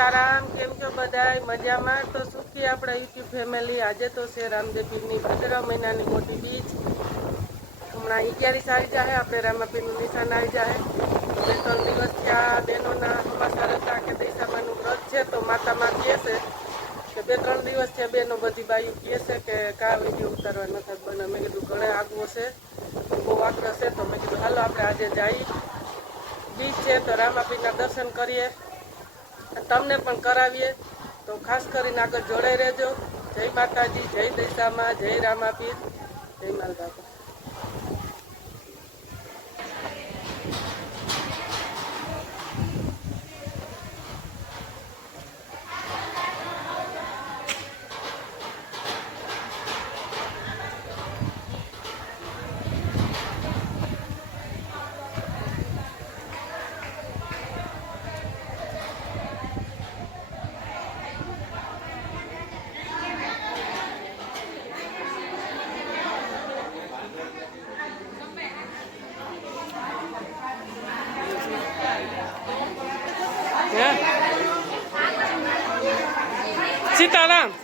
સીતારામ કેમ છો બધાય મજામાં તો સુખી આપણા યુટ્યુબ ફેમિલી આજે તો છે રામદેવીની ભાદરવા મહિનાની મોટી બીજ હમણાં અગિયારીસ આવી જાય આપણે રામાપીરનું નિશાન આવી જાય બે ત્રણ દિવસ ત્યાં બહેનોના સમાચાર હતા કે દૈસામાનું વ્રત છે તો માતામાં કહે છે કે બે ત્રણ દિવસ છે બેનો બધી બાયું કહે છે કે કા વિડીયો ઉતારવા નથી બને મેં કીધું ઘણે આગવો છે બહુ આગ્રહ છે તો મેં કીધું હાલો આપણે આજે જઈએ બીચ છે તો રામાપીરના દર્શન કરીએ અને તમને પણ કરાવીએ. તો ખાસ કરીને આગળ જોડાઈ રહેજો. જય માતાજી, જય દૈસામાં જય રામાપીર. જય માલ બાપા Twitter, then.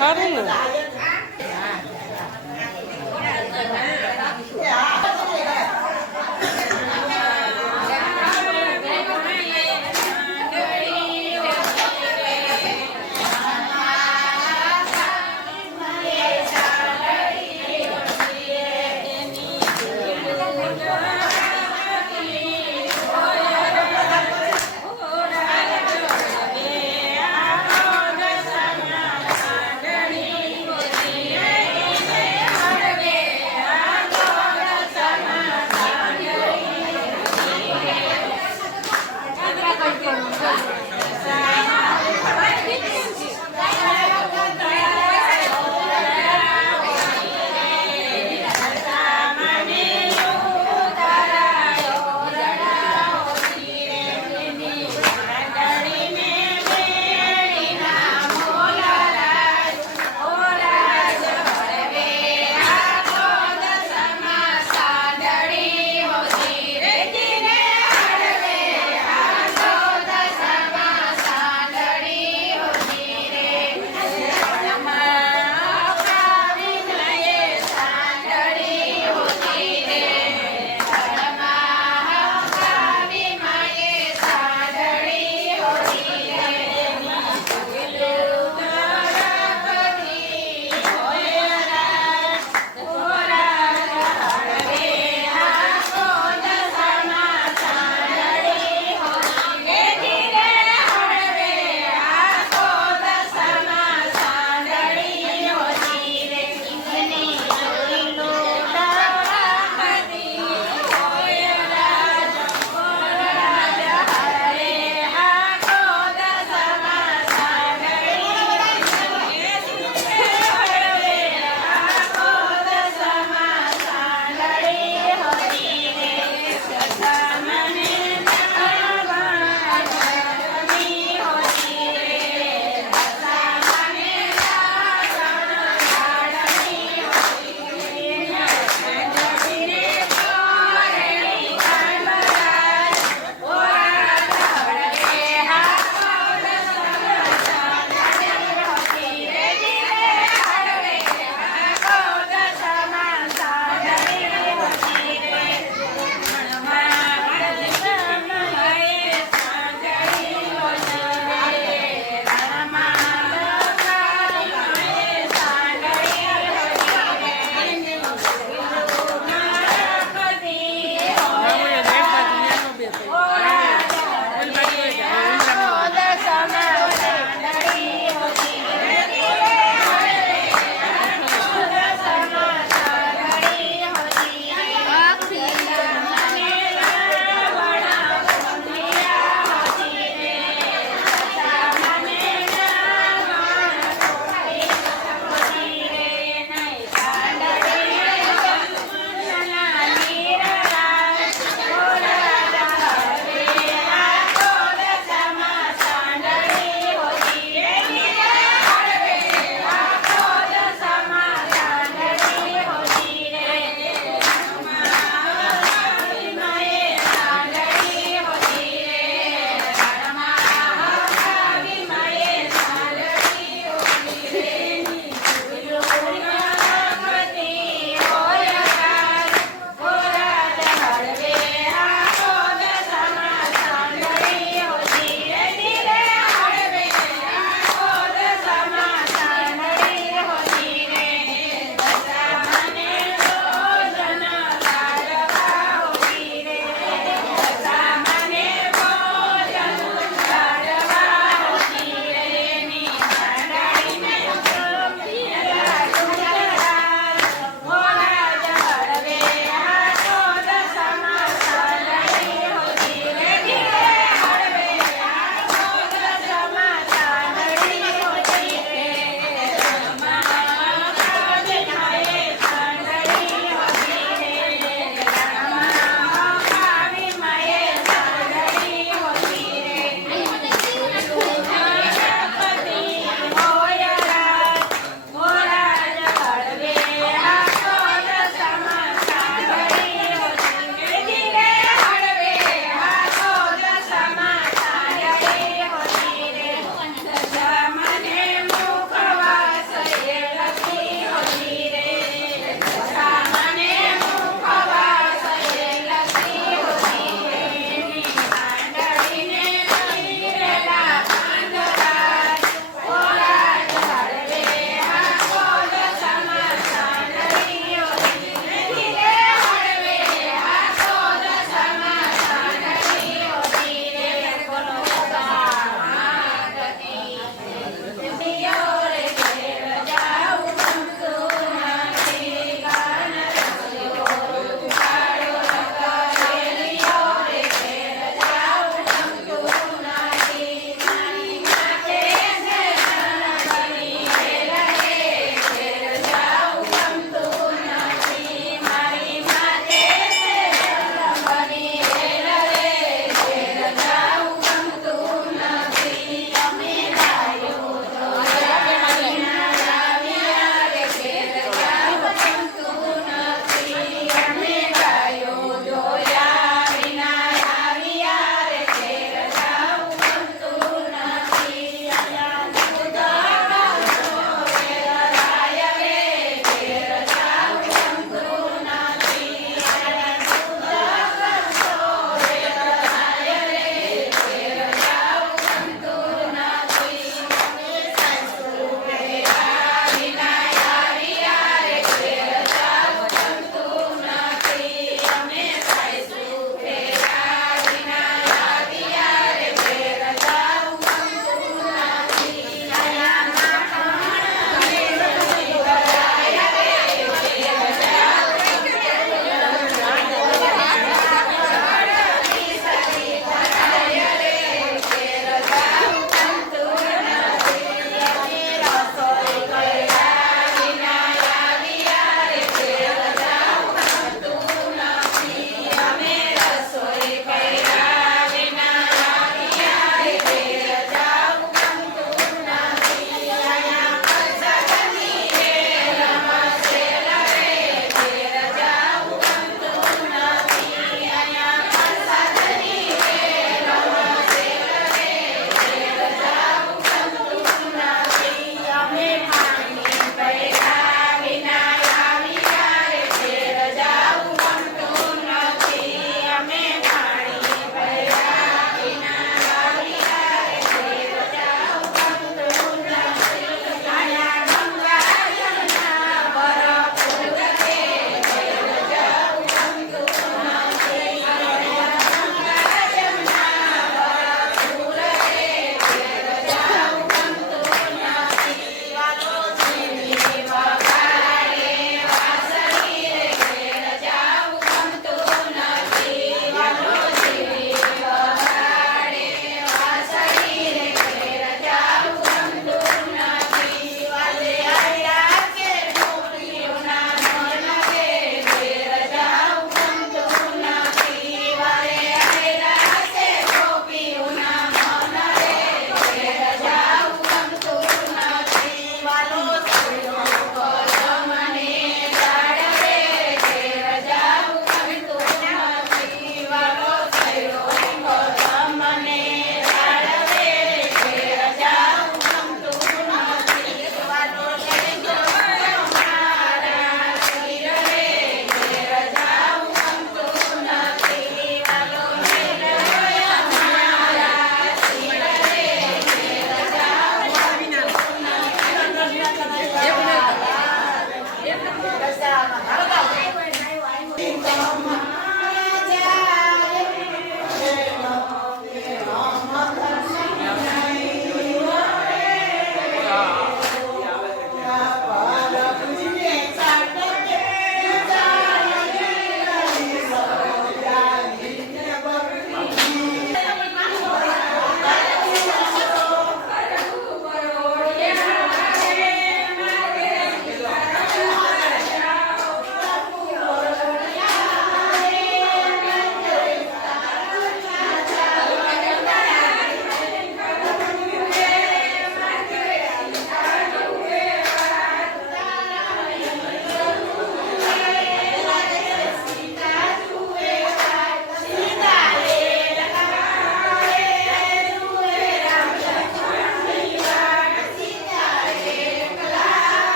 啥呀？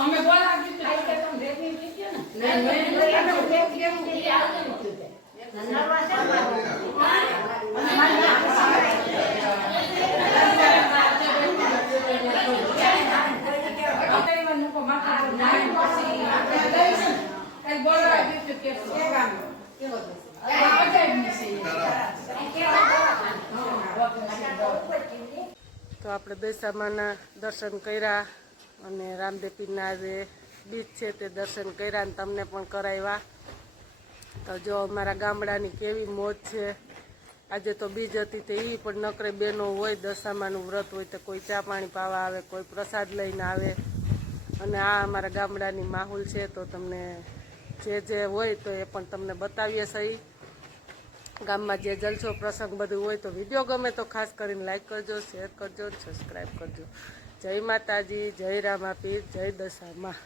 અમે બોલાવી તો આપણે દશામાના દર્શન કર્યા અને રામદેપીના જે બીચ છે તે દર્શન કર્યા અને તમને પણ કરાવ્યા. તો જો અમારા ગામડાની કેવી મોજ છે. આજે તો બીજ હતી તે એ પણ નકરે બેનો હોય, દશામાનું વ્રત હોય તો કોઈ ચા પાણી પાવા આવે, કોઈ પ્રસાદ લઈને આવે. અને આ અમારા ગામડાની માહોલ છે તો તમને જે જે હોય તો એ પણ તમને બતાવીએ સહી. ગામમાં જે જલસો પ્રસંગ બધું હોય તો વીડિયો ગમે તો ખાસ કરીને લાઈક કરજો શેર કરજો સબસ્ક્રાઈબ કરજો. જય માતાજી, જય રામાપીર, જય દશામાં.